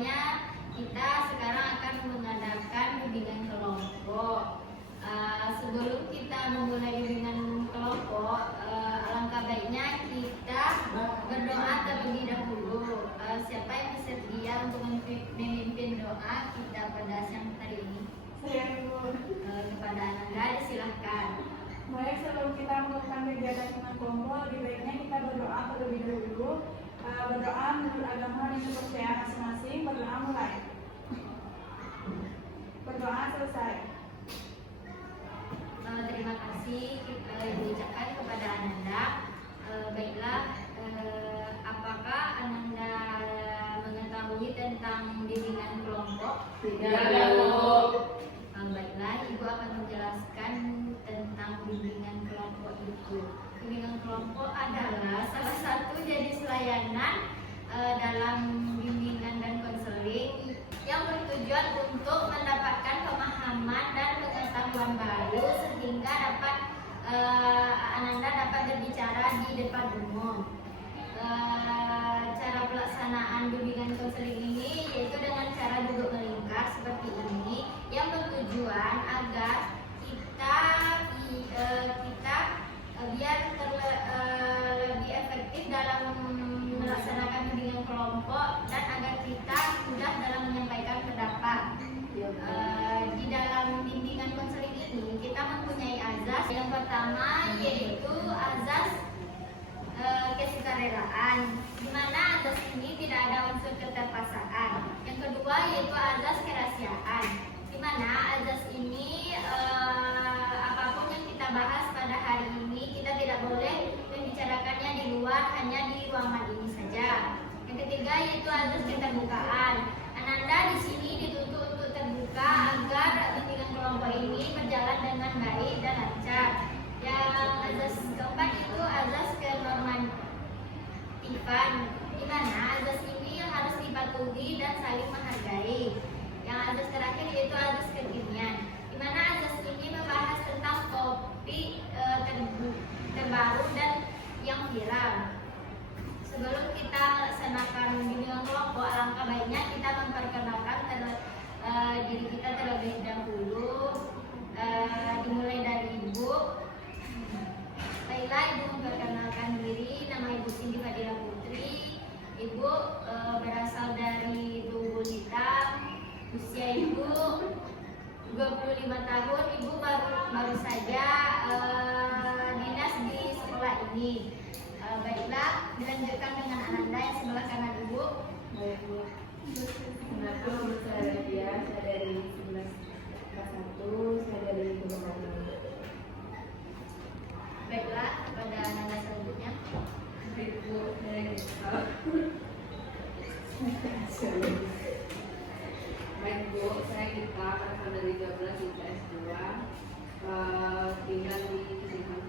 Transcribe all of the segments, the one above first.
awalnya kita sekarang akan mengadakan bimbingan kelompok. Sebelum kita memulai bimbingan kelompok, alangkah baiknya kita berdoa terlebih dahulu. Siapa yang bersedia untuk memimpin doa kita pada siang hari ini? Saya dulu. Kepada Ananda, silahkan. Baik, sebelum kita melakukan kegiatan dengan kelompok, lebih baiknya kita berdoa terlebih dahulu. Berdoa menurut agama dan kepercayaan masing-masing. Berdoa mulai. Berdoa selesai. Terima kasih diucapkan kepada Ananda. Baiklah, apakah Ananda mengetahui tentang bimbingan kelompok? Tidak, Bu. Baiklah, Ibu akan menjelaskan tentang bimbingan kelompok itu. Bimbingan kelompok adalah salah satu jenis layanan dalam bimbingan dan konseling yang bertujuan untuk mendapatkan pemahaman dan pengetahuan baru sehingga dapat Ananda dapat berbicara di depan umum. Cara pelaksanaan bimbingan konseling ini yaitu dengan cara duduk melingkar seperti ini, yang bertujuan agar kita biar lebih efektif dalam melaksanakan bimbingan kelompok dan agar kita mudah dalam menyampaikan pendapat. Di dalam bimbingan konseling ini kita mempunyai azas. Yang pertama yaitu azas kesukarelaan, di mana azas ini tidak ada unsur keterpaksaan. Yang kedua yaitu azas kerahasiaan, di mana azas ini apapun yang kita bahas pada hari ini kita tidak boleh membicarakannya di luar, hanya di ruangan ini saja. Yang ketiga yaitu azas keterbukaan. Ananda di sini dituntut untuk terbuka agar bimbingan kelompok ini berjalan dengan baik dan lancar. Yang azas keempat itu azas kenormatifan, di mana azas ini harus dipatuhi dan saling menghargai. Yang azas terakhir yaitu azas kekinian, di mana azas ini membahas tentang topik terbaru dan yang viral. Sebelum kita melaksanakan bimbingan kelompok, alangkah baiknya kita memperkenalkan diri kita terlebih dahulu. Dimulai dari Ibu. Baiklah, Ibu memperkenalkan diri. Nama Ibu Cindy Fadila Putri. Ibu berasal dari Tugu Hitam. Usia Ibu 25 tahun. Ibu baru saja dinas di sekolah ini. Baiklah, dilanjutkan dengan Ananda yang sebelah kanan Ibu. Baik, Bu. Assalamualaikum, saya Radia, saya dari 11 kelas 1, saya dari Gunung. Baiklah, kepada Ananda selanjutnya. Baik, Bu, saya Baik, Bu, saya Gita, berasal dari 12 IPS 2, tinggal di Kisihan.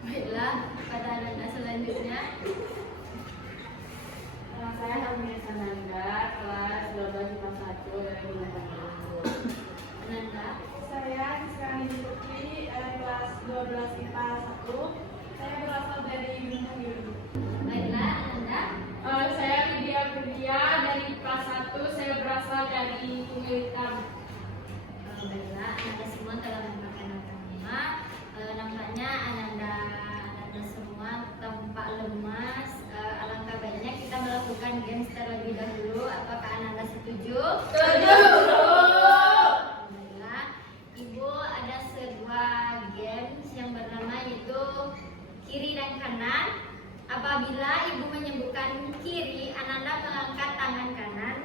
Baiklah, kepada Ananda selanjutnya. Saya Hamia Sananda, kelas 12 IPS 1 dari Gunung. Ananda. Saya Rizkani Putri, kelas 12 IPA 1. Saya berasal dari Gunung Biru. Baiklah, Ananda. Saya Lydia Kurnia dari kelas 1, saya berasal dari Tugu Hitam. Baiklah, Ananda semua telah memperkenalkan nama. Nampaknya Ananda semua tampak lemas. Alangkah baiknya kita melakukan games terlebih dahulu. Apakah Ananda setuju? Setuju. Baiklah, Ibu ada sebuah games yang bernama yaitu kiri dan kanan. Apabila Ibu menyebutkan kiri, Ananda mengangkat tangan kanan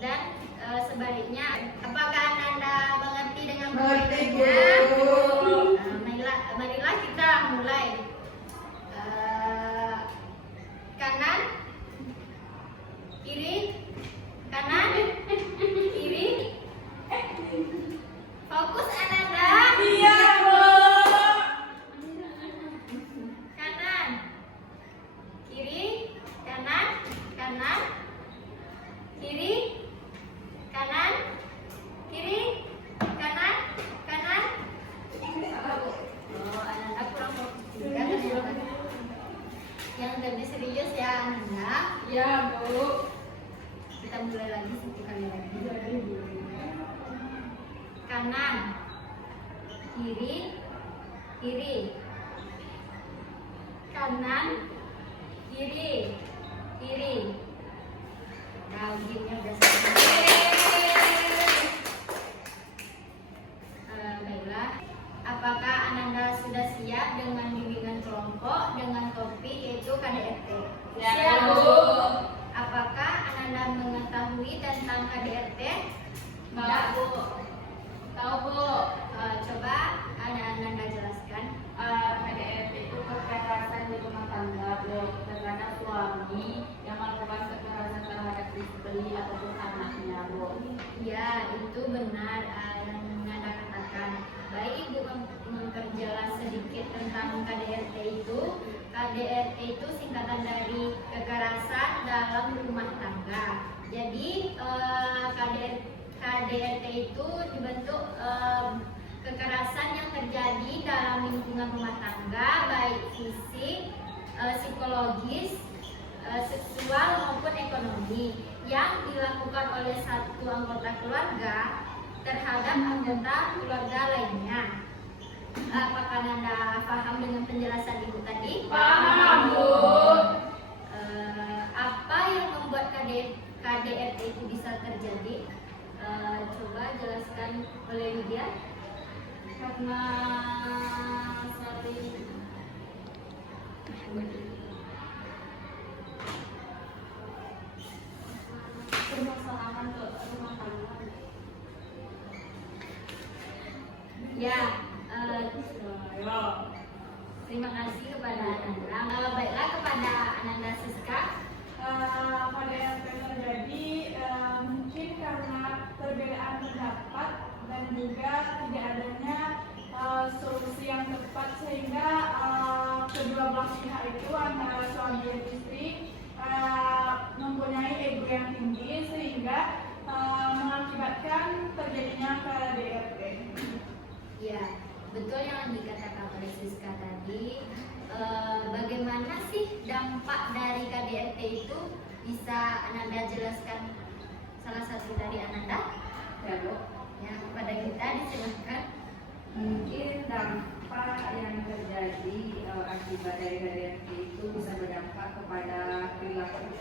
dan sebaliknya. Apakah Ananda mengerti dengan perbedaannya? Marilah kita mulai. Kanan, kiri, kanan, kiri. Fokus Ananda. Iya, Bu. Kanan, kiri, kanan, kanan, kiri, kanan, kiri, kanan, kanan. Oh, Ananda kurang fokus juga ternyata. Yang lebih serius ya Ananda. Ya, Bu. Kita mulai lagi satu kali lagi. Jadi Kanan, kiri, kiri. Kanan, kiri, kiri. Nah, gamenya udah selesai. Baiklah, apakah Ananda sudah siap dengan bimbingan kelompok dengan topik yaitu KDRT? Siap, Bu. Apakah Ananda mengetahui tentang KDRT? Tidak, Bu. Tahu, Bu. Coba Ananda jelaskan. KDRT itu kekerasan di rumah tangga, Bu, terhadap suami yang melakukan kekerasan terhadap istri ataupun anaknya, Bu. Ya, itu benar yang Ananda katakan. Baik, Ibu memperjelas sedikit tentang KDRT itu. KDRT itu singkatan dari kekerasan dalam rumah tangga. Jadi KDRT itu dibentuk kekerasan yang terjadi dalam lingkungan rumah tangga, baik fisik, psikologis, seksual maupun ekonomi, yang dilakukan oleh satu anggota keluarga terhadap anggota keluarga lainnya. Apakah Anda paham dengan penjelasan Ibu tadi? Paham, Bu. Apa yang membuat KDRT itu bisa terjadi? Coba jelaskan oleh Lydia. Karena suatu permasalahan rumah tangga. Ya, terima kasih kepada Ananda. Baiklah, kepada Ananda Siska. KDRT terjadi mungkin karena perbedaan pendapat dan juga tidak adanya solusi yang tepat, sehingga kedua belah pihak itu antara suami dan istri mempunyai ego yang tinggi, sehingga mengakibatkan terjadinya KDRT. Ya, betul yang dikatakan oleh Siska tadi. Bagaimana sih dampak dari KDRT itu? Bisa Ananda jelaskan salah satu dari Ananda? Ya, Bu. Ya, kepada kita dijelaskan. Mungkin dampak yang terjadi akibat dari KDRT itu bisa berdampak kepada perilaku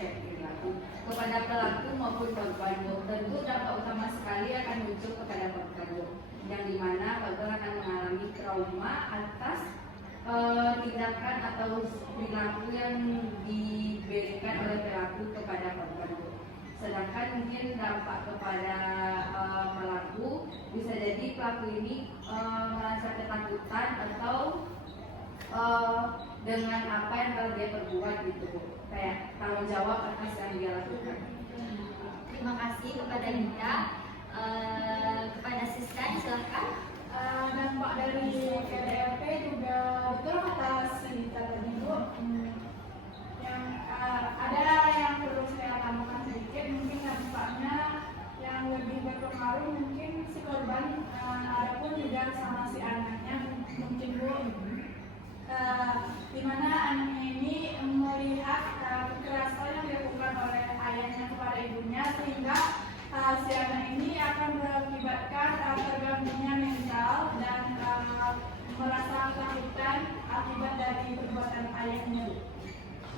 kepada pelaku maupun korban. Tentu dampak utama sekali akan muncul kepada korban, yang dimana korban akan mengalami trauma atas tindakan atau perilaku yang diberikan oleh pelaku kepada korban. Sedangkan mungkin dampak kepada pelaku bisa jadi pelaku ini merasa ketakutan atau dengan apa yang telah dia perbuat gitu, Bu. Kayak tanggung jawab atas yang dia lakukan. Terima kasih kepada Nita. Kepada Siska disilahkan. Dampak dari KDRT juga betul kata Sinita tadi, Bu. Yang ada yang perlu saya tambahkan sedikit, mungkin dampaknya yang lebih berpengaruh mungkin si korban, adapun juga sama si anaknya mungkin, Bu. Di mana anaknya ini melihat kekerasan yang dilakukan oleh ayahnya kepada ibunya, sehingga si anak ini akan mengakibatkan terganggunya mental dan merasa ketakutan akibat dari perbuatan ayahnya.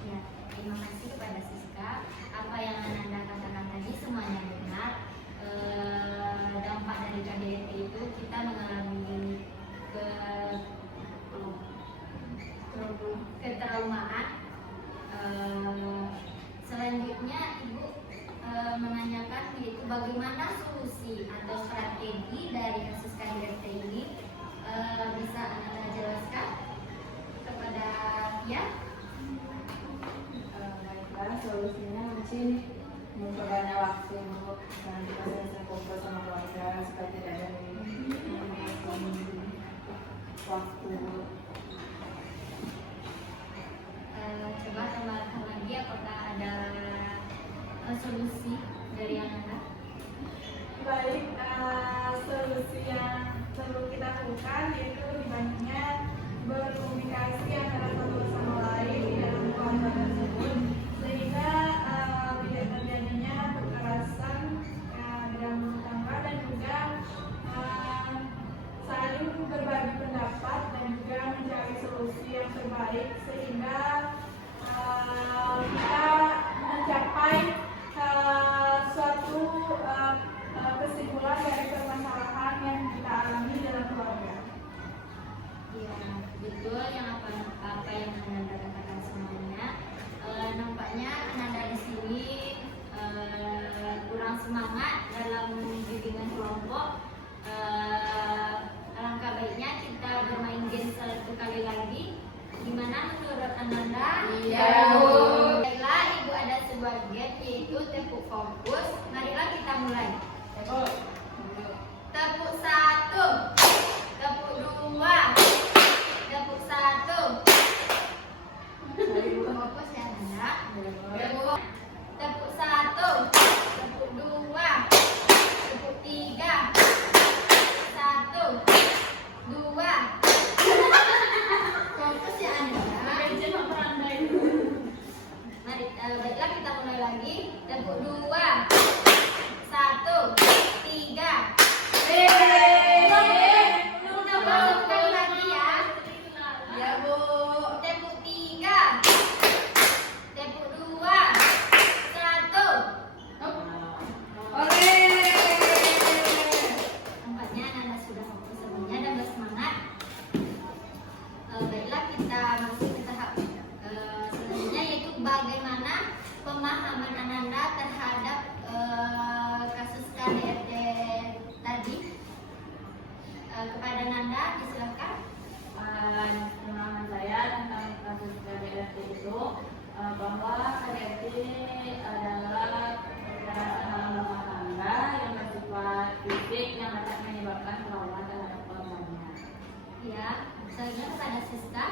Ya, terima kasih kepada Siska. Apa yang Ananda katakan tadi semuanya benar. Dampak dari KDRT itu kita mengalami ketraumaan. Selanjutnya Ibu menanyakan yaitu bagaimana solusi atau strategi dari kasus KDRT ini. Bisa Anda jelaskan kepada ya? Baiklah, solusinya mungkin memperbanyak waktu untuk nanti kita kumpul sama keluarga supaya tidak ada waktu. Coba tambahkan lagi apakah ada solusi dari Ananda? Baik, solusi yang perlu kita lakukan yaitu dibandingnya berkomunikasi antara satu sama lain di dalam keluarga tersebut, sehingga tidak terjadinya kekerasan Iya, Bu. Baiklah, Ibu ada sebuah game yaitu tepuk fokus. Marilah kita mulai. Tepuk 1, tepuk 2, tepuk 1. Fokus ya Nanda. Tepuk 1, tepuk 2, tepuk 3, 1, 2. Fokus ya Anda. Mari, baiklah kita mulai lagi. Tepuk 2, 1, 3. Kita masukkan lagi ya. Ya, Bu. Tepuk 3, tepuk 2, 1. Oke. Nampaknya Nanda sudah fokus semuanya dan bersemangat. Baiklah kita masuk ke tahap selanjutnya yaitu bagaimana pemahaman Ananda terhadap kasus KDRT tadi. Kepada Nanda disilakan. Pengalaman saya tentang kasus KDRT itu bahwa KDRT adalah kekerasan dalam rumah tangga yang bersifat fisik yang dapat menyebabkan trauma terhadap korbannya. Ya, selanjutnya kepada Siska.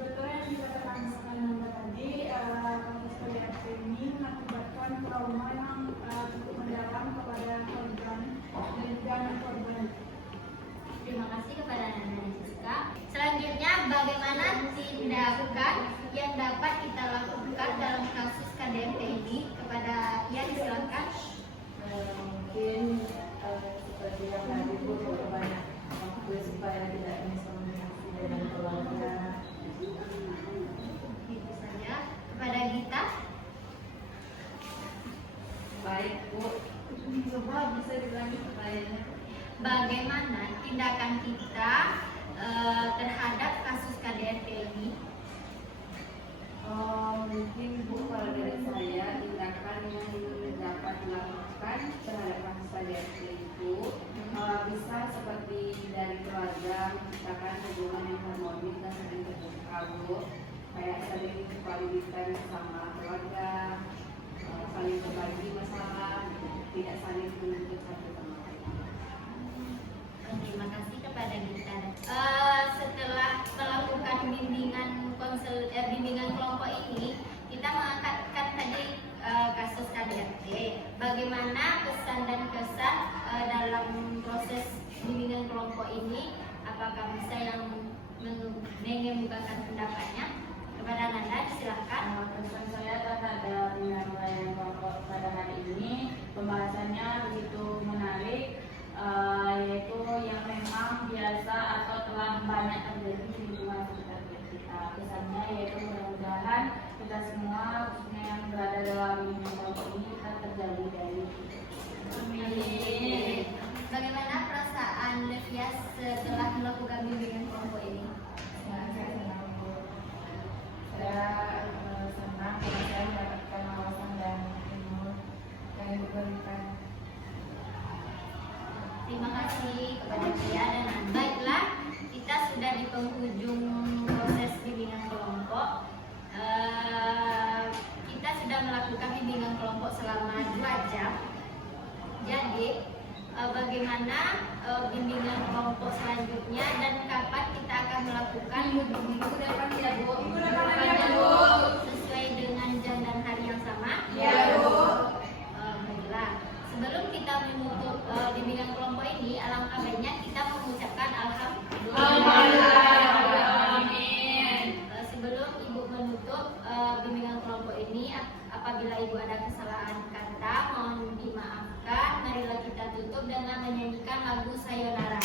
Betul yang dikatakan Nanda tadi, kasus KDRT ini mengakibatkan trauma yang cukup mendalam kepada korban dan juga anak korban. Terima kasih kepada Nanda dan Siska. Selanjutnya bagaimana tindakan yang dapat kita lakukan dalam kasus KDRT ini? Kepada Ia disilakan. Mungkin seperti yang tadi Bu, banyak waktu supaya tidak miskomunikasi dengan keluarga. Itu saja. Kepada Gita. Baik, Bu. Coba bisa diulangi pertanyaannya. Bagaimana tindakan kita terhadap kasus KDRT ini? Mungkin Bu, kalau dari saya tindakan yang dapat dilakukan terhadap kasus KDRT itu bisa seperti dari keluarga menciptakan hubungan yang harmonis dan saling terbuka, Bu. Kayak saling kualitas sama keluarga, saling berbagi masalah, tidak saling menuntut satu sama lain. Terima kasih kepada Gita. Setelah melakukan bimbingan kelompok ini, kita mengangkatkan tadi kasus KDRT. Bagaimana pesan dan kesan dalam proses bimbingan kelompok ini? Apakah bisa yang mengemukakan pendapatnya? Kepada Nanda, silahkan. Pesan saya terhadap penyampaian kelompok pada hari ini, pembahasannya begitu menarik, yaitu yang memang biasa atau telah banyak terjadi di lingkungan sekitar kita. Pesannya yaitu mudah-mudahan kita semua, khususnya yang berada dalam lingkungan kelompok ini, kita terjadi dari Amin. Bagaimana perasaan Levia setelah melakukan bimbingan kelompok ini? Saya senang karena saya mendapatkan wawasan dan ilmu yang diberikan. Terima kasih kepada Tia dan Nanda. Baiklah, kita sudah di penghujung proses bimbingan kelompok. Kita sudah melakukan bimbingan kelompok selama 2 jam. Jadi, bagaimana bimbingan kelompok selanjutnya dan kapan kita akan melakukan minggu depan ya Bu? Minggu depan ya, Bu. Sesuai dengan jam dan hari yang sama? Iya, Bu. Baiklah. Sebelum kita menutup bimbingan kelompok ini, alangkah baiknya kita mengucapkan alhamdulillah. Sebelum Ibu menutup bimbingan kelompok ini, apabila Ibu ada kesalahan kata, mohon dimaafkan. Marilah kita tutup dengan menyanyikan lagu Sayonara.